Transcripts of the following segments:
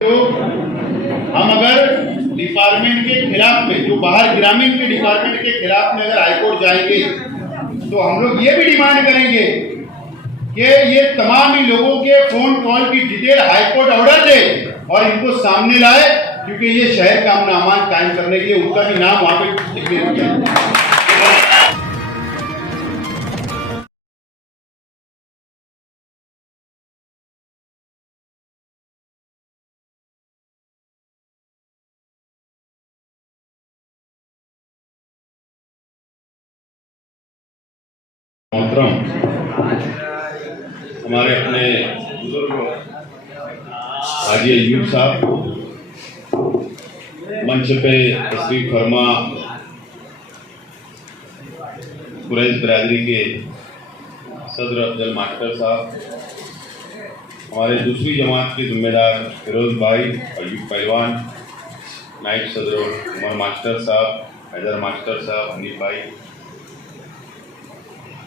तो हम अगर डिपार्टमेंट के खिलाफ में, जो बाहर ग्रामीण के डिपार्टमेंट के खिलाफ में अगर हाईकोर्ट जाएंगे तो हम लोग ये भी डिमांड करेंगे कि ये तमाम ही लोगों के फोन कॉल की डिटेल हाईकोर्ट ऑर्डर दे और इनको सामने लाए, क्योंकि ये शहर का अमन अमान कायम करने के लिए उनका भी नाम वहां पे लिखने दिया। मोहतरम हमारे अपने बुजुर्ग हाजी अयूब साहब, मंच पे तशरीफ फरमा कुरैश बिरादरी के सदर अफजल मास्टर साहब, हमारे दूसरी जमात के जिम्मेदार फिरोज भाई, अयूब पहलवान, नायब सदर उमर मास्टर साहब, हैदर मास्टर साहब, हनीफ भाई,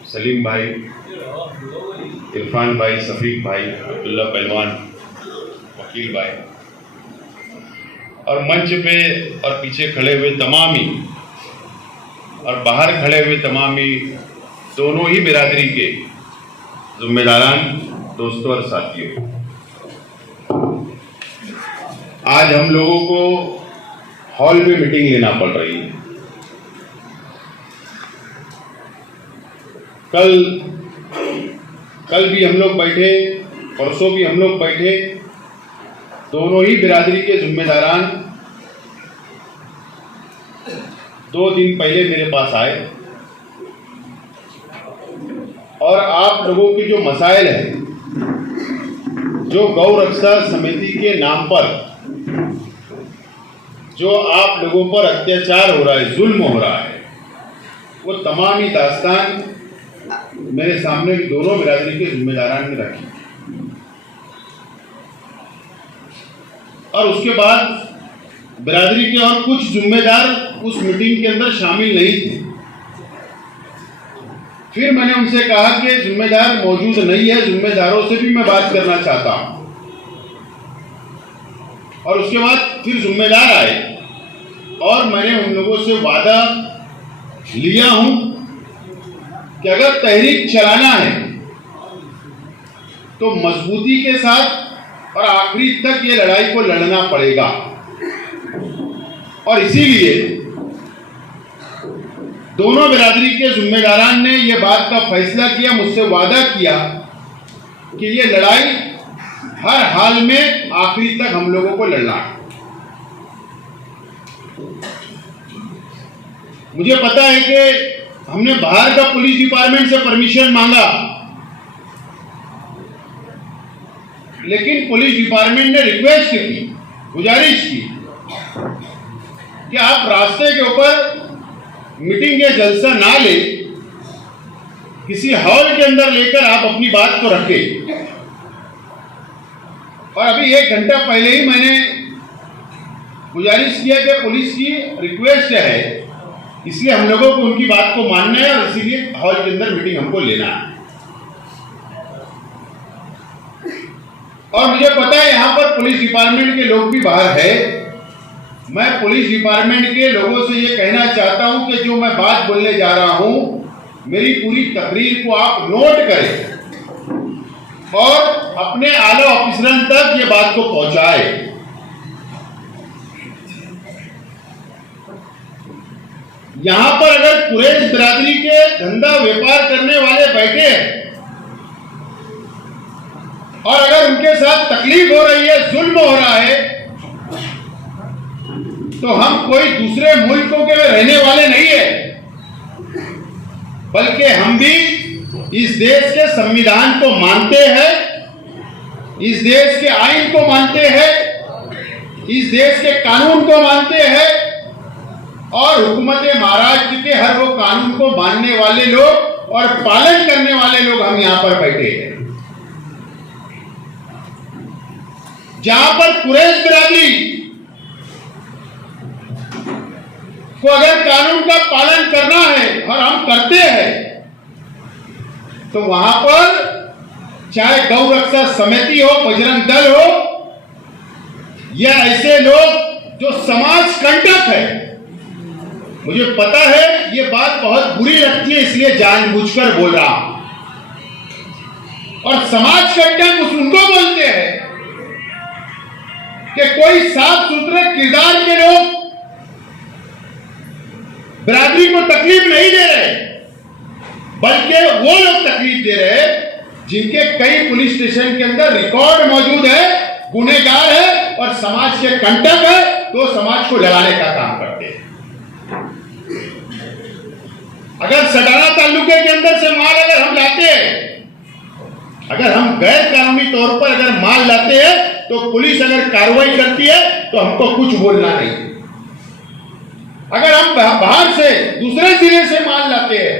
सलीम भाई, इरफान भाई, सफीक भाई, अब्दुल्ला पहलवान, वकील भाई और मंच पे और पीछे खड़े हुए तमाम ही और बाहर खड़े हुए तमाम ही दोनों ही बिरादरी के जिम्मेदारान, दोस्तों और साथियों, आज हम लोगों को हॉल में मीटिंग लेना पड़ रही है। कल भी हम लोग बैठे, परसों भी हम लोग बैठे, दोनों ही बिरादरी के जिम्मेदारान 2 दिन पहले मेरे पास आए और आप लोगों की जो मसाइल है, जो गौ रक्षा समिति के नाम पर जो आप लोगों पर अत्याचार हो रहा है, जुल्म हो रहा है, वो तमाम ही दास्तान मेरे सामने दोनों बिरादरी के जिम्मेदारान ने रखी और उसके बाद बिरादरी के और कुछ जिम्मेदार उस मीटिंग के अंदर शामिल नहीं थे। फिर मैंने उनसे कहा कि जिम्मेदार मौजूद नहीं है, जिम्मेदारों से भी मैं बात करना चाहता हूं। और उसके बाद फिर जिम्मेदार आए और मैंने उन लोगों से वादा लिया हूं कि अगर तहरीक चलाना है तो मजबूती के साथ और आखिरी तक ये लड़ाई को लड़ना पड़ेगा। और इसीलिए दोनों बिरादरी के जिम्मेदारान ने यह बात का फैसला किया, मुझसे वादा किया कि ये लड़ाई हर हाल में आखिरी तक हम लोगों को लड़ना है। मुझे पता है कि हमने बाहर का पुलिस डिपार्टमेंट से परमिशन मांगा, लेकिन पुलिस डिपार्टमेंट ने रिक्वेस्ट की, गुजारिश की कि आप रास्ते के ऊपर मीटिंग या जलसा ना ले, किसी हॉल के अंदर लेकर आप अपनी बात को रखें। और अभी 1 घंटा पहले ही मैंने गुजारिश किया कि पुलिस की रिक्वेस्ट है, इसलिए हम लोगों को उनकी बात को मानना है और इसीलिए हॉल के अंदर मीटिंग हमको लेना है। और मुझे पता है यहां पर पुलिस डिपार्टमेंट के लोग भी बाहर है। मैं पुलिस डिपार्टमेंट के लोगों से ये कहना चाहता हूं कि जो मैं बात बोलने जा रहा हूं, मेरी पूरी तकरीर को आप नोट करें और अपने आला ऑफिसरन तक ये बात को पहुंचाए। यहां पर अगर कुरैश बिरादरी के धंधा व्यापार करने वाले बैठे हैं और अगर उनके साथ तकलीफ हो रही है, जुल्म हो रहा है, तो हम कोई दूसरे मुल्कों के रहने वाले नहीं है, बल्कि हम भी इस देश के संविधान को मानते हैं, इस देश के आईन को मानते हैं, इस देश के कानून को मानते हैं और हुकूमत महाराष्ट्र के हर वो कानून को मानने वाले लोग और पालन करने वाले लोग हम यहां पर बैठे हैं। जहां पर कुरैश बिरादरी को अगर कानून का पालन करना है और हम करते हैं, तो वहां पर चाहे गौ रक्षा समिति हो, बजरंग दल हो, या ऐसे लोग जो समाज कंटक है, मुझे पता है ये बात बहुत बुरी लगती है, इसलिए जानबूझकर बोल रहा हूं। और समाज कंटक उनको बोलते हैं कि कोई साफ सुथरे किरदार के लोग बिरादरी को तकलीफ नहीं दे रहे, बल्कि वो लोग तकलीफ दे रहे जिनके कई पुलिस स्टेशन के अंदर रिकॉर्ड मौजूद है, गुनहगार है और समाज के कंटक है, तो समाज को लड़ाने का काम करते हैं। अगर सटाना तालुके के अंदर से माल अगर हम लाते हैं, अगर हम गैर कानूनी तौर पर अगर माल लाते हैं, तो पुलिस अगर कार्रवाई करती है तो हमको कुछ बोलना नहीं। अगर हम बाहर से दूसरे जिले से माल लाते हैं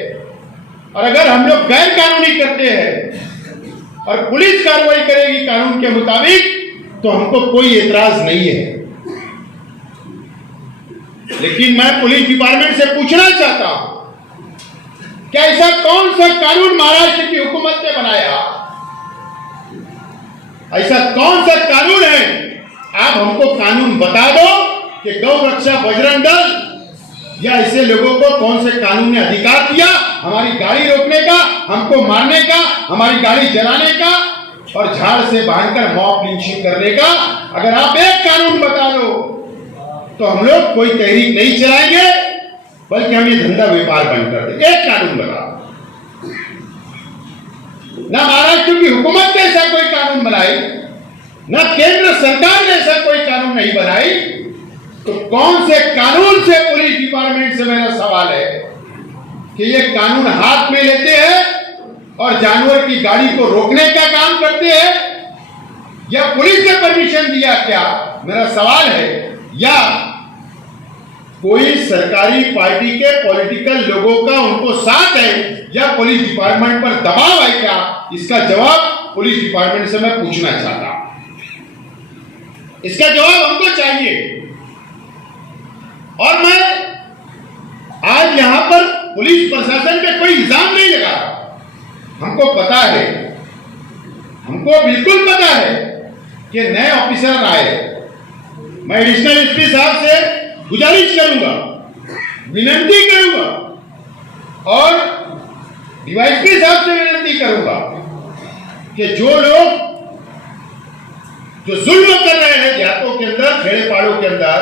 और अगर हम लोग गैर कानूनी करते हैं और पुलिस कार्रवाई करेगी कानून के मुताबिक, तो हमको कोई एतराज नहीं है। लेकिन मैं पुलिस डिपार्टमेंट से पूछना चाहता हूं, क्या ऐसा कौन सा कानून महाराष्ट्र की हुकूमत ने बनाया? ऐसा कौन सा कानून है? आप हमको कानून बता दो कि गौ रक्षा बजरंग दल या ऐसे लोगों को कौन से कानून ने अधिकार दिया हमारी गाड़ी रोकने का, हमको मारने का, हमारी गाड़ी जलाने का और झाड़ से बांधकर मॉब लिंचिंग करने का? अगर आप एक कानून बता दो तो हम लोग कोई तहरीक नहीं चलाएंगे, बल्कि हम ये धंधा व्यापार बंद कर देंगे। एक कानून बता। ना महाराष्ट्र की हुकूमत ने ऐसा कोई कानून बनाई, ना केंद्र सरकार ने ऐसा कोई कानून नहीं बनाई, तो कौन से कानून से पुलिस डिपार्टमेंट से मेरा सवाल है कि ये कानून हाथ में लेते हैं और जानवर की गाड़ी को रोकने का काम करते हैं, या पुलिस ने परमिशन दिया क्या? मेरा सवाल है। या कोई सरकारी पार्टी के पॉलिटिकल लोगों का उनको साथ है, या पुलिस डिपार्टमेंट पर दबाव है क्या? इसका जवाब पुलिस डिपार्टमेंट से मैं पूछना चाहता हूं। इसका जवाब हमको चाहिए। और मैं आज यहां पर पुलिस प्रशासन पे कोई इल्जाम नहीं लगा। हमको पता है, हमको बिल्कुल पता है कि नए ऑफिसर आए। मैं एडिशनल एसपी साहब से गुजारिश करूंगा, विनती करूंगा और डीवाईएसपी साहब से विनती करूंगा कि जो लोग जो जुल्म कर रहे हैं देहातों के अंदर, खेड़े पाड़ों के अंदर,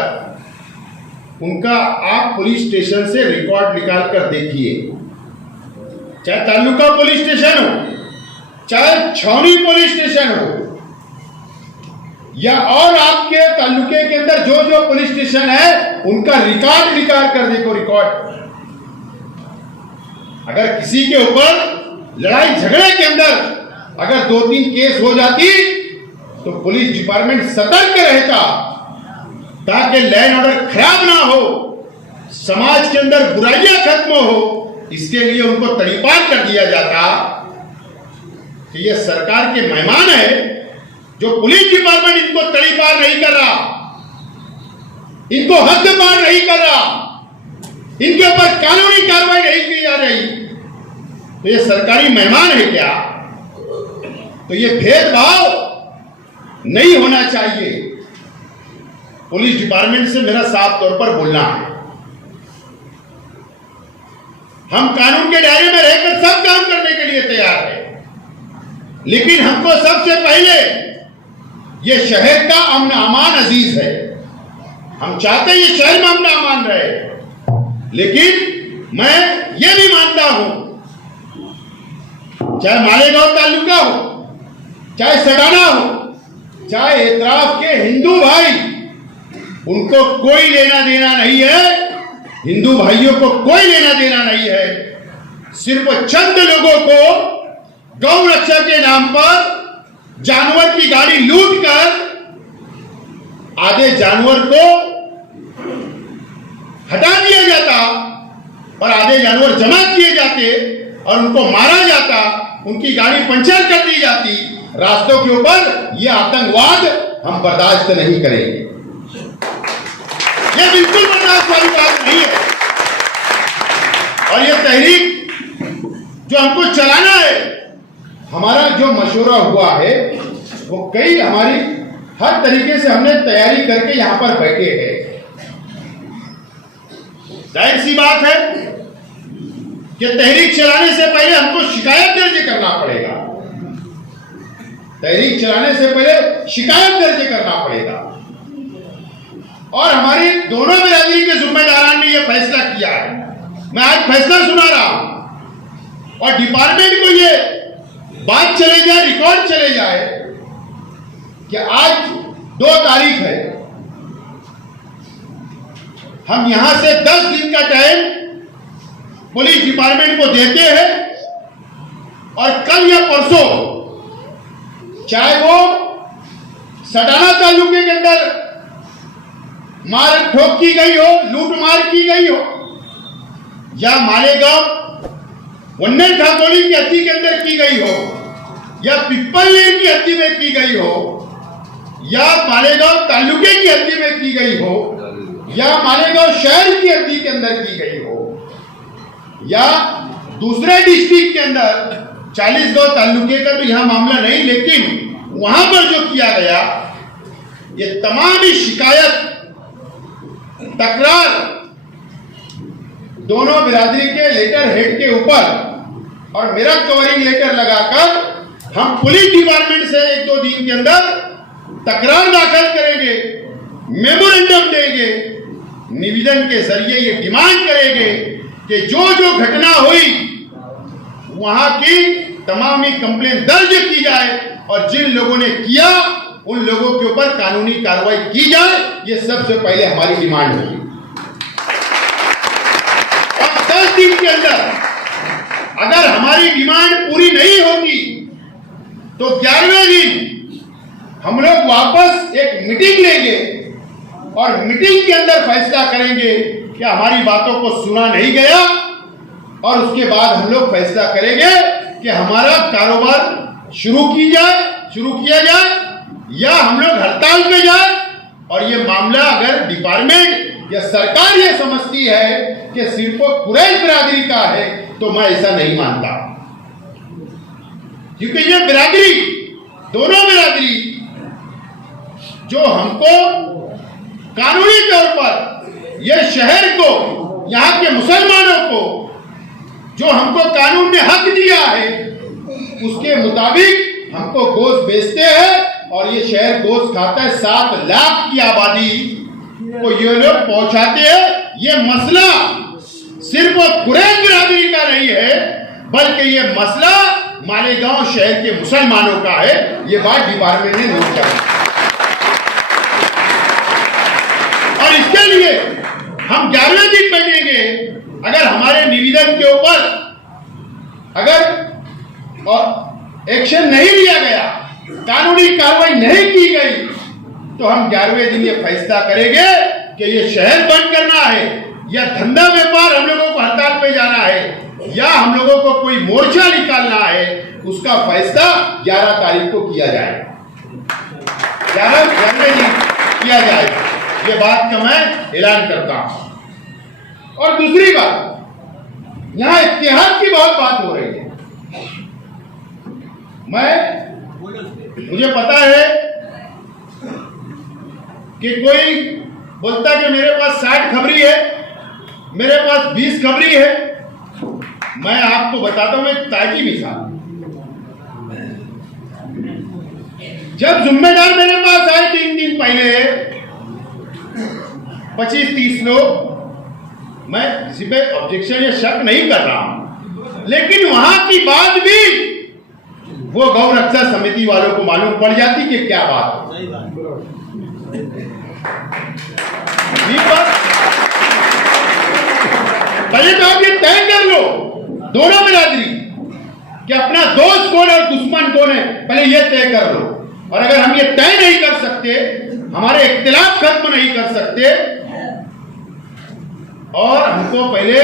उनका आप पुलिस स्टेशन से रिकॉर्ड निकाल कर देखिए। चाहे तालुका पुलिस स्टेशन हो, चाहे छावनी पुलिस स्टेशन हो, या और आपके तालुके के अंदर जो जो पुलिस स्टेशन है, उनका रिकॉर्ड निकाल कर देखो। रिकॉर्ड अगर किसी के ऊपर लड़ाई झगड़े के अंदर अगर 2-3 केस हो जाती, तो पुलिस डिपार्टमेंट सतर्क रहता ताकि लैंड ऑर्डर खराब ना हो, समाज के अंदर बुराइयां खत्म हो। इसके लिए उनको तड़ीपार कर दिया जाता कि ये सरकार के मेहमान है, जो पुलिस डिपार्टमेंट इनको तड़ीपार नहीं कर रहा, इनको हद पार नहीं कर रहा, इनके ऊपर कानूनी कार्रवाई नहीं की जा रही, तो ये सरकारी मेहमान है क्या? तो ये भेदभाव नहीं होना चाहिए। पुलिस डिपार्टमेंट से मेरा साफ तौर पर बोलना है, हम कानून के दायरे में रहकर सब काम करने के लिए तैयार हैं, लेकिन हमको सबसे पहले ये शहर का अमन अमान अजीज है। हम चाहते हैं ये शहर में अमन अमान रहे, लेकिन मैं ये भी मानता हूं, चाहे मालेगांव तालुका हो, चाहे सडाना हो, चाहे एतराफ के हिंदू भाई, उनको कोई लेना देना नहीं है। हिंदू भाइयों को कोई लेना देना नहीं है। सिर्फ चंद लोगों को गौ रक्षा के नाम पर जानवर की गाड़ी लूटकर आधे जानवर को हटा दिया जाता और आधे जानवर जमा किए जाते और उनको मारा जाता, उनकी गाड़ी पंचर कर दी जाती रास्तों के ऊपर। यह आतंकवाद हम बर्दाश्त नहीं करेंगे, यह बिल्कुल बर्दाश्त वाली बात नहीं है। और यह तहरीक जो हमको चलाना है, हमारा जो मशवरा हुआ है वो कई हमारी हर तरीके से हमने तैयारी करके यहां पर बैठे हैं। जाहिर सी बात है कि तहरीक चलाने से पहले हमको शिकायत दर्ज करना पड़ेगा। तहरीक चलाने से पहले शिकायत दर्ज करना पड़ेगा। और हमारी दोनों बिरादरी के जिम्मेदारान ने यह फैसला किया है। मैं आज फैसला सुना रहा हूं और डिपार्टमेंट को यह बात चले जाए, रिकॉर्ड चले जाए कि आज 2 तारीख है। हम यहां से 10 दिन का टाइम पुलिस डिपार्टमेंट को देते हैं और कल या परसों, चाहे वो सटाना तालुके के अंदर मार ठोक की गई हो, लूट मार की गई हो, या मालेगांव वन्ने ठाकोरी की हत्ती के अंदर की गई हो, या पिप्पल लेन की हत्ती में की गई हो, या मालेगांव तालुके की हत्ती में की गई हो, या मालेगांव शहर की हत्ती के अंदर की गई हो, या दूसरे डिस्ट्रिक्ट के अंदर 40 गांव तालुके का तो यहां मामला नहीं, लेकिन वहां पर जो किया गया, ये तमाम ही शिकायत, तकरार दोनों बिरादरी के लेटर हेड के ऊपर और मेरा कवरिंग लेटर लगाकर हम पुलिस डिपार्टमेंट से 1-2 दिन के अंदर तकरार दाखिल करेंगे, मेमोरेंडम देंगे, निवेदन के जरिए ये डिमांड करेंगे कि जो जो घटना हुई वहां की तमाम ही कंप्लेन दर्ज की जाए और जिन लोगों ने किया उन लोगों के ऊपर कानूनी कार्रवाई की जाए। ये सबसे पहले हमारी डिमांड होगी। और 10 दिन के अंदर अगर हमारी डिमांड पूरी नहीं होती तो 11वें दिन हम लोग वापस एक मीटिंग लेंगे और मीटिंग के अंदर फैसला करेंगे कि हमारी बातों को सुना नहीं गया, और उसके बाद हम लोग फैसला करेंगे कि हमारा कारोबार शुरू किया जाए या हम लोग हड़ताल पे जाए। और ये मामला अगर डिपार्टमेंट या सरकार ये समझती है कि सिर्फ कुरैश बिरादरी का है तो मैं ऐसा नहीं मानता, क्योंकि ये बिरादरी, दोनों बिरादरी जो हमको कानूनी तौर पर, ये शहर को, यहां के मुसलमानों को जो हमको कानून ने हक दिया है उसके मुताबिक हमको गोश्त बेचते हैं और ये शहर गोश्त खाता है। 7 लाख की आबादी को ये लोग पहुंचाते हैं। ये मसला सिर्फ कुरैश बिरादरी का नहीं है, बल्कि ये मसला मालेगांव शहर के मुसलमानों का है। ये बात डिपार्टमेंट ने नोट करी और इसके लिए हम 11वें दिन बैठेंगे। अगर हमारे निवेदन के ऊपर अगर और एक्शन नहीं लिया गया, कानूनी कार्रवाई नहीं की गई, तो हम 11वें दिन ये फैसला करेंगे कि ये शहर बंद करना है या धंधा व्यापार हम लोगों को हड़ताल पे जाना है या हम लोगों को कोई मोर्चा निकालना है। उसका फैसला 11 तारीख को किया जाएगा, 11वें दिन किया जाएगा। ये बात का मैं ऐलान करता हूं। और दूसरी बात, यहां इत्तेहाद की बहुत बात हो रही है। मुझे पता है कि कोई बोलता कि मेरे पास 60 खबरी है, मेरे पास 20 खबरी है। मैं आपको बताता हूं एक ताजी मिसाल। जब जिम्मेदार मेरे पास आए 3 दिन पहले 25-30 लोग, मैं किसी पे ऑब्जेक्शन या शक नहीं कर रहा हूं, लेकिन वहां की बात भी वो गौ रक्षा समिति वालों को मालूम पड़ जाती कि क्या बात है। पहले तो आप ये तय कर लो दोनों बिरादरी कि अपना दोस्त कौन और दुश्मन कौन है, पहले ये तय कर लो। और अगर हम ये तय नहीं कर सकते, हमारे इख्तिलाफ खत्म नहीं कर सकते, और हमको पहले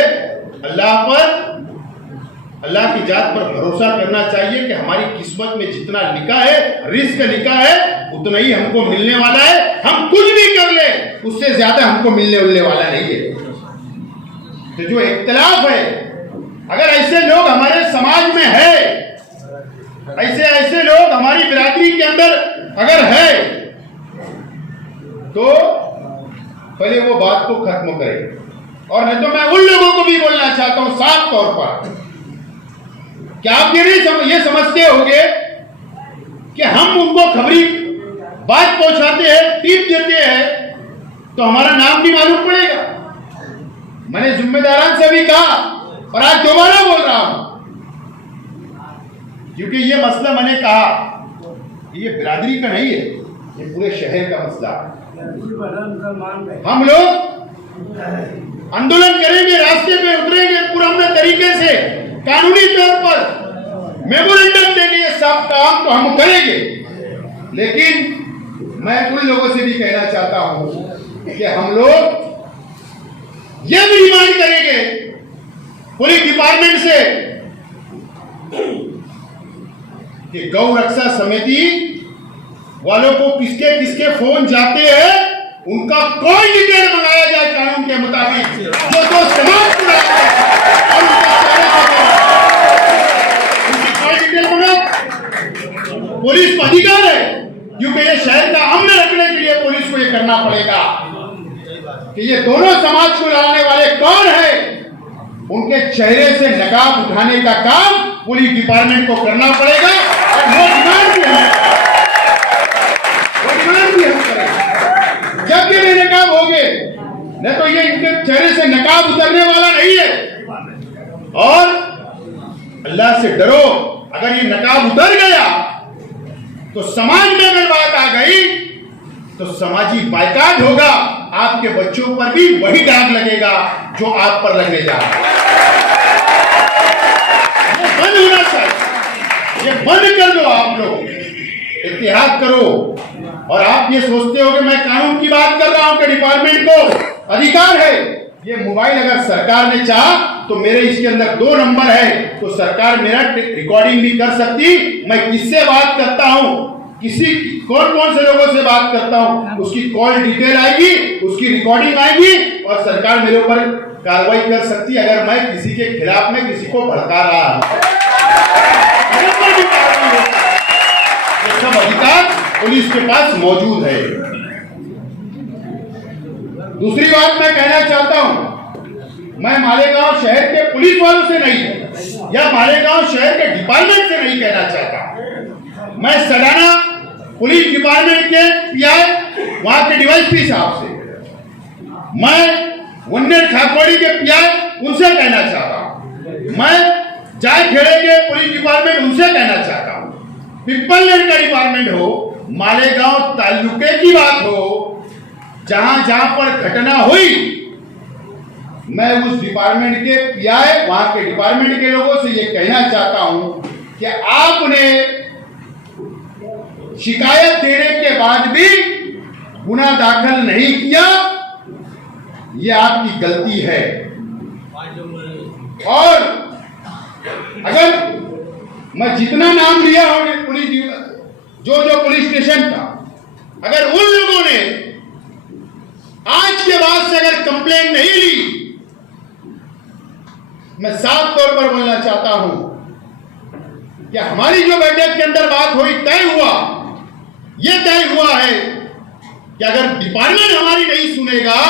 अल्लाह की जात पर भरोसा करना चाहिए कि हमारी किस्मत में जितना लिखा है, रिस्क लिखा है, उतना ही हमको मिलने वाला है। हम कुछ भी कर ले, उससे ज्यादा हमको मिलने वाला नहीं है। तो जो इख्तिलाफ है, अगर ऐसे लोग हमारे समाज में है, ऐसे लोग हमारी बिरादरी के अंदर अगर है, तो पहले वो बात को खत्म करें। और नहीं तो मैं उन लोगों को भी बोलना चाहता हूं साफ तौर पर कि आप ये समझते होंगे कि हम उनको खबरी बात पहुंचाते हैं, टिप देते हैं, तो हमारा नाम भी मालूम पड़ेगा। मैंने जिम्मेदारान से भी कहा और आज दोबारा बोल रहा हूं, क्योंकि ये मसला मैंने कहा ये बिरादरी का नहीं है, ये पूरे शहर का मसला है। हम लोग आंदोलन करेंगे, रास्ते पे उतरेंगे पुरअमन तरीके से, कानूनी तौर पर मेमोरेंडम देंगे, ये सब काम तो हम करेंगे। लेकिन मैं उन लोगों से भी कहना चाहता हूं कि हम लोग ये भी डिमांड करेंगे पुलिस डिपार्टमेंट से कि गौ रक्षा समिति वालों को किसके किसके फोन जाते हैं उनका कोई डिटेल मंगाया जाए कानून के मुताबिक, जो तो समाज पूरा और उनकी कोई डिटेल मंगाओ। पुलिस का अधिकार है, क्योंकि ये शहर का अमन रखने के लिए पुलिस को ये करना पड़ेगा कि ये दोनों समाज को लड़ाने वाले कौन है, उनके चेहरे से नकाब उठाने का काम पुलिस डिपार्टमेंट को करना पड़ेगा। और वो डिमांड भी हम करेंगे। जब ये बेनकाब हो गए, नहीं तो ये इनके चेहरे से नकाब उतरने वाला नहीं है। और अल्लाह से डरो, अगर ये नकाब उतर गया तो समाज में अगर बात आ गई तो समाजी बायकाट होगा, आपके बच्चों पर भी वही दाग लगेगा जो आप पर लगने जा रहा है। ये बंद होना चाहिए, ये बंद कर दो। आप लोग इत्तेहाद करो। और आप ये सोचते हो कि मैं कानून की बात कर रहा हूं कि डिपार्टमेंट को अधिकार है। ये मोबाइल अगर सरकार ने चाहा तो मेरे इसके अंदर 2 नंबर है, तो सरकार मेरा रिकॉर्डिंग भी कर सकती। मैं किससे बात करता हूं, किसी कौन कौन से लोगों से बात करता हूं, उसकी कॉल डिटेल आएगी, उसकी रिकॉर्डिंग आएगी और सरकार मेरे ऊपर कार्रवाई कर सकती है अगर मैं किसी के खिलाफ में किसी को भड़का रहा हूं। ये सब अधिकार पुलिस के पास मौजूद है। दूसरी बात मैं कहना चाहता हूं, मैं मालेगांव शहर के पुलिस वालों से नहीं या मालेगांव शहर के डिपार्टमेंट से नहीं कहना चाहता, मैं सडाना पुलिस डिपार्टमेंट के पीआई वहां के डीवाईएसपी साहब से, मैं वन्नेर खाकवाड़ी के पीआई उनसे कहना चाहता हूं, मैं जायखेड़े के पुलिस डिपार्टमेंट उनसे कहना चाहता हूं, पिपलनेर का डिपार्टमेंट हो, मालेगांव तालुके की बात हो, जहां जहां पर घटना हुई, मैं उस डिपार्टमेंट के पीआई वहां के डिपार्टमेंट के लोगों से यह कहना चाहता हूं कि आपने शिकायत देने के बाद भी गुना दाखिल नहीं किया, यह आपकी गलती है। और अगर मैं जितना नाम लिया हूं पुलिस जो पुलिस स्टेशन का, अगर उन लोगों ने आज के बाद से अगर कंप्लेन नहीं ली, मैं साफ तौर पर बोलना चाहता हूं कि हमारी जो बैठक के अंदर बात हुई, तय हुआ, यह तय हुआ है कि अगर डिपार्टमेंट हमारी नहीं सुनेगा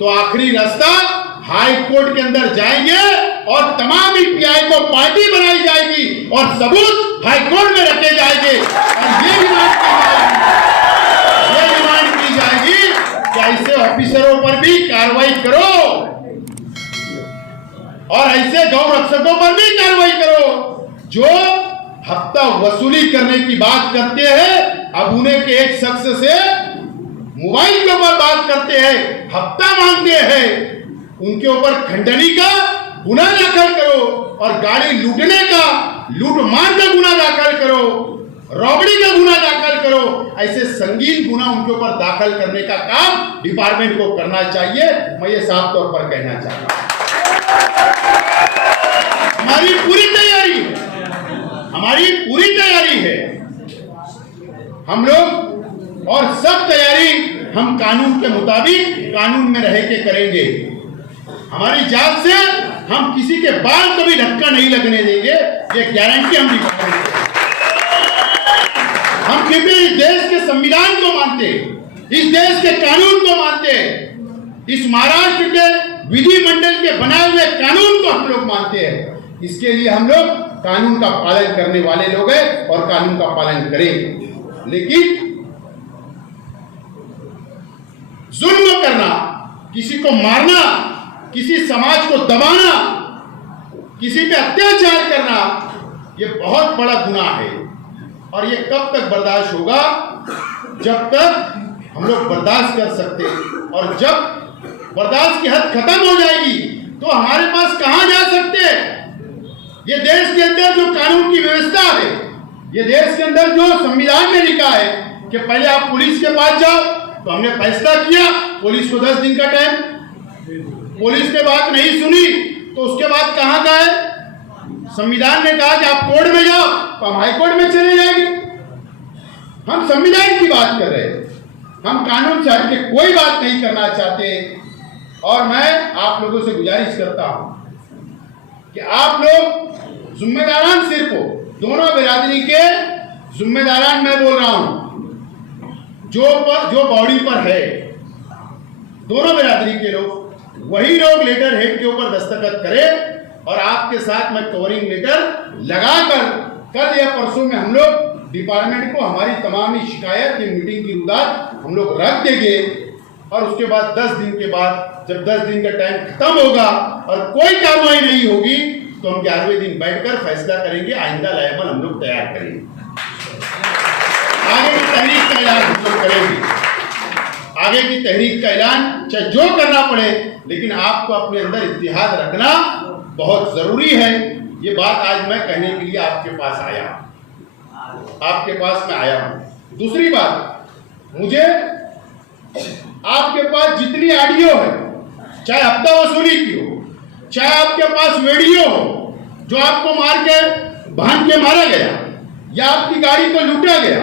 तो आखिरी रास्ता हाई कोर्ट के अंदर जाएंगे और तमाम पीआई को पार्टी बनाई जाएगी और सबूत हाई कोर्ट में रखे जाएंगे। और ये डिमांड की जाएगी कि ऐसे ऑफिसरों पर भी कार्रवाई करो और ऐसे गौ रक्षकों पर भी कार्रवाई करो जो हफ्ता वसूली करने की बात करते हैं। अब उन्हें के एक शख्स से मोबाइल के ऊपर बात करते हैं, हफ्ता मांगते हैं, उनके ऊपर खंडनी का गुना दाखिल करो और गाड़ी लूटने का, लूटमार का गुना दाखिल करो, रॉबरी का गुना दाखिल करो। ऐसे संगीन गुना उनके ऊपर दाखिल करने का काम डिपार्टमेंट को करना चाहिए। मैं ये साफ तौर पर कहना चाहता हूं। हमारी पूरी तैयारी है, हमारी पूरी तैयारी है। हम लोग और सब तैयारी हम कानून के मुताबिक कानून में रह के करेंगे। हमारी जात से हम किसी के बाल को भी धक्का नहीं लगने देंगे, ये गारंटी हम दिखाएंगे। हम क्योंकि इस देश के संविधान को मानते हैं, इस देश के कानून को मानते हैं, इस महाराष्ट्र के विधिमंडल के बनाए हुए कानून को हम लोग मानते हैं। इसके लिए हम लोग कानून का पालन करने वाले लोग हैं और कानून का पालन करेंगे। लेकिन जुल्म करना, किसी को मारना, किसी समाज को दबाना, किसी पे अत्याचार करना, ये बहुत बड़ा गुनाह है। और ये कब तक बर्दाश्त होगा? जब तक हम लोग बर्दाश्त कर सकते हैं। और जब बर्दाश्त की हद खत्म हो जाएगी तो हमारे पास कहां जा सकते हैं? ये देश के अंदर जो कानून की व्यवस्था है, ये देश के अंदर जो संविधान में लिखा है कि पहले आप पुलिस के पास जाओ, तो हमने फैसला किया, पुलिस को 10 दिन का टाइम, पुलिस के बात नहीं सुनी तो उसके बाद कहां गए? संविधान ने कहा कि आप कोर्ट में जाओ, तो हम हाई कोर्ट में चले जाएंगे। हम संविधान की बात कर रहे हैं, हम कानून से हट के कोई बात नहीं करना चाहते। और मैं आप लोगों से गुजारिश करता हूं कि आप लोग जिम्मेदारान सिर्फ हो, दोनों बिरादरी के जिम्मेदारान मैं बोल रहा हूं, जो बॉडी पर है, दोनों बिरादरी के लोग, वही लोग लेटर हेड के ऊपर दस्तखत करें। और आपके साथ मैं कवरिंग लेटर लगाकर कल या परसों में हम लोग डिपार्टमेंट को हमारी तमाम शिकायत की मीटिंग की रुदात हम लोग रख देंगे। और उसके बाद 10 दिन के बाद, जब 10 दिन का टाइम खत्म होगा और कोई कार्रवाई नहीं होगी, तो हम 11वें दिन बैठकर फैसला करेंगे, आइंदा लायबल हम लोग तैयार करेंगे, आगे की तहरीक का ऐलान हम लोग करेंगे, आगे की तहरीक का ऐलान चाहे जो करना पड़े। लेकिन आपको अपने अंदर इत्तेहाद रखना बहुत जरूरी है। ये बात आज मैं कहने के लिए आपके पास आया, आपके पास मैं आया हूं। दूसरी बात, मुझे आपके पास जितनी ऑडियो है, चाहे हफ्ता वसूली की हो, चाहे आपके पास वीडियो हो, जो आपको मार के भान के मारा गया, या आपकी गाड़ी को लूटा गया,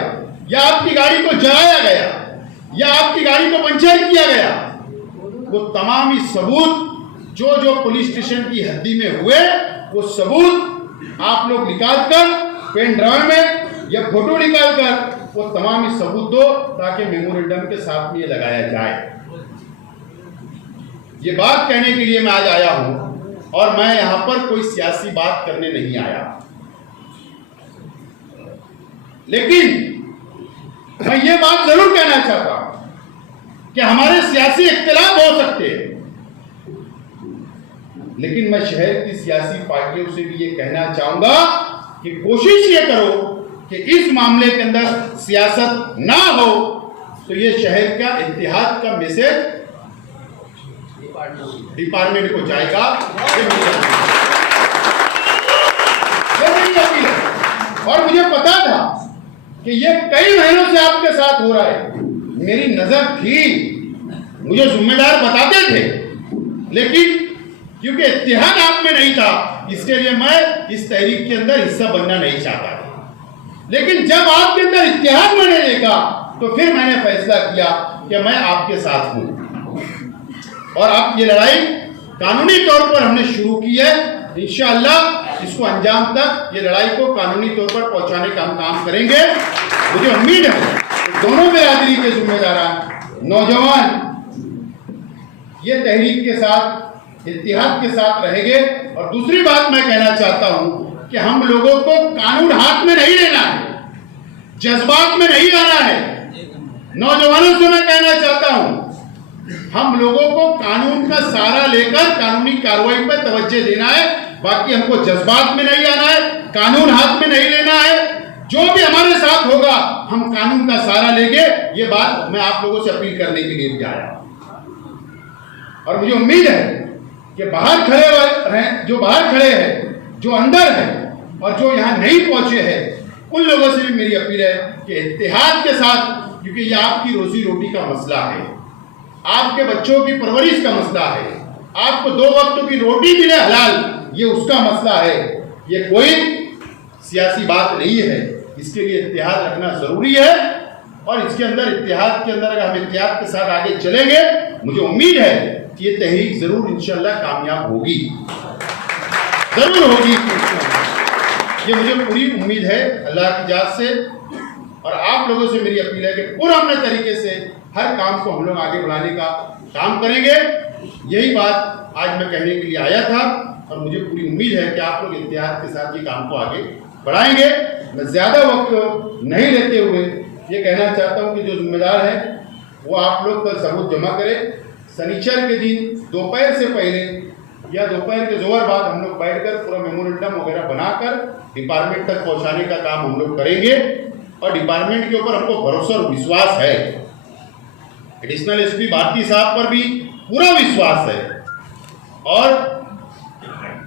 या आपकी गाड़ी को जलाया गया, या आपकी गाड़ी को पंचर किया गया, वो तमाम ही सबूत जो पुलिस स्टेशन की हद्दी में हुए, वो सबूत आप लोग निकाल कर पेन ड्राइव में या फोटो निकाल कर वो तमाम ही सबूत दो, ताकि मेमोरेंडम के साथ में ये लगाया जाए। ये बात कहने के लिए मैं आज आया हूं, और मैं यहां पर कोई सियासी बात करने नहीं आया। लेकिन मैं ये बात जरूर कहना चाहता हूं कि हमारे सियासी इख्तिलाफ हो सकते हैं, लेकिन मैं शहर की सियासी पार्टियों से भी ये कहना चाहूंगा कि कोशिश ये करो कि इस मामले के अंदर सियासत ना हो, तो ये शहर का इत्तेहाद का मैसेज डिपार्टमेंट को जाएगा। ये मेरी अपील है। और मुझे पता था कि ये कई महीनों से आपके साथ हो रहा है, मेरी नजर थी, मुझे जिम्मेदार बताते थे, लेकिन क्योंकि इत्तेहाद आप में नहीं था, इसके लिए मैं इस तहरीक के अंदर हिस्सा बनना नहीं चाहता। लेकिन जब आपके अंदर इत्तेहाद मैंने देखा, तो फिर मैंने फैसला किया कि मैं आपके साथ हूं। और अब ये लड़ाई कानूनी तौर पर हमने शुरू की है, इंशाअल्लाह इसको अंजाम तक, ये लड़ाई को कानूनी तौर पर पहुंचाने का हम काम करेंगे। मुझे उम्मीद है कि दोनों बिरादरी के जिम्मेदार नौजवान ये तहरीक के साथ, इत्तेहाद के साथ रहेंगे। और दूसरी बात मैं कहना चाहता हूं कि हम लोगों को कानून हाथ में नहीं लेना है, जज्बात में नहीं आना है। नौजवानों से मैं कहना चाहता हूं, हम लोगों को कानून का सहारा लेकर कानूनी कार्रवाई पर तवज्जो देना है। बाकी हमको जज्बात में नहीं आना है, कानून हाथ में नहीं लेना है। जो भी हमारे साथ होगा हम कानून का सहारा लेंगे। ये बात मैं आप लोगों से अपील करने के लिए भी आया। और मुझे उम्मीद है कि बाहर खड़े हैं, जो बाहर खड़े हैं, जो अंदर हैं और जो यहाँ नहीं पहुंचे हैं, उन लोगों से भी मेरी अपील है कि इत्तेहाद के साथ, क्योंकि ये आपकी रोजी रोटी का मसला है, आपके बच्चों की परवरिश का मसला है, आपको 2 वक्त की रोटी मिले हलाल, ये उसका मसला है। ये कोई सियासी बात नहीं है। इसके लिए इत्तेहाद रखना जरूरी है। और इसके अंदर, इत्तेहाद के अंदर अगर हम इत्तेहाद के साथ आगे चलेंगे, मुझे उम्मीद है कि ये तहरीक जरूर इंशाअल्लाह कामयाब होगी, जरूर होगी। ये मुझे पूरी उम्मीद है अल्लाह की जात से। और आप लोगों से मेरी अपील है कि पुरअमन तरीके से हर काम को हम लोग आगे बढ़ाने का काम करेंगे। यही बात आज मैं कहने के लिए आया था और मुझे पूरी उम्मीद है कि आप लोग इत्तेहाद के साथ ये काम को आगे बढ़ाएंगे। मैं ज़्यादा वक्त नहीं लेते हुए ये कहना चाहता हूँ कि जो जिम्मेदार है वो आप लोग कल सबूत जमा करें। शनिचर के दिन दोपहर से पहले या दोपहर के जोर बाद हम लोग बैठकर पूरा मेमोरेंडम वगैरह बनाकर डिपार्टमेंट तक पहुंचाने का काम हम लोग करेंगे और डिपार्टमेंट के ऊपर हमको भरोसा और विश्वास है। एडिशनल एसपी भारती साहब पर भी पूरा विश्वास है और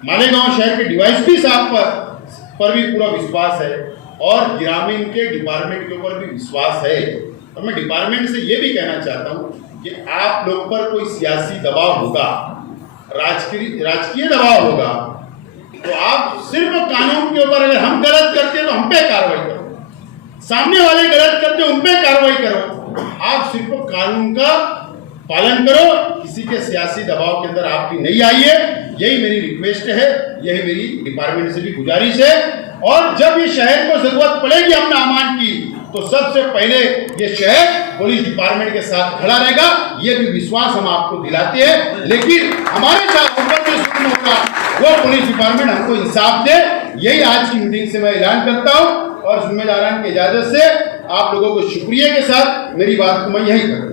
मालेगांव शहर के डीवाईएसपी साहब पर भी पूरा विश्वास है और ग्रामीण के डिपार्टमेंट के ऊपर भी विश्वास है। और मैं डिपार्टमेंट से ये भी कहना चाहता हूँ कि आप लोग पर कोई सियासी दबाव होगा, राजकीय दबाव होगा, तो आप सिर्फ कानून के ऊपर, अगर हम गलत करते हैं तो हम पे कार्रवाई करो, सामने वाले गलत करते हैं उन पे कार्रवाई करो। आप सिर्फ कानून का पालन करो, किसी के सियासी दबाव के अंदर आपकी नहीं आइए। यही मेरी रिक्वेस्ट है, यही मेरी डिपार्टमेंट से भी गुजारिश है। और जब ये शहर को जरूरत पड़ेगी अमन अमान की, तो सबसे पहले ये शहर पुलिस डिपार्टमेंट के साथ खड़ा रहेगा। ये भी विश्वास हम आपको दिलाते हैं, लेकिन हमारे साथ ऊपर जो सुन होगा वो पुलिस डिपार्टमेंट हमको इंसाफ दे। यही आज की मीटिंग से मैं ऐलान करता हूं और जिम्मेदारान की इजाजत से आप लोगों को शुक्रिया के साथ मेरी बात को मैं यही करूँ।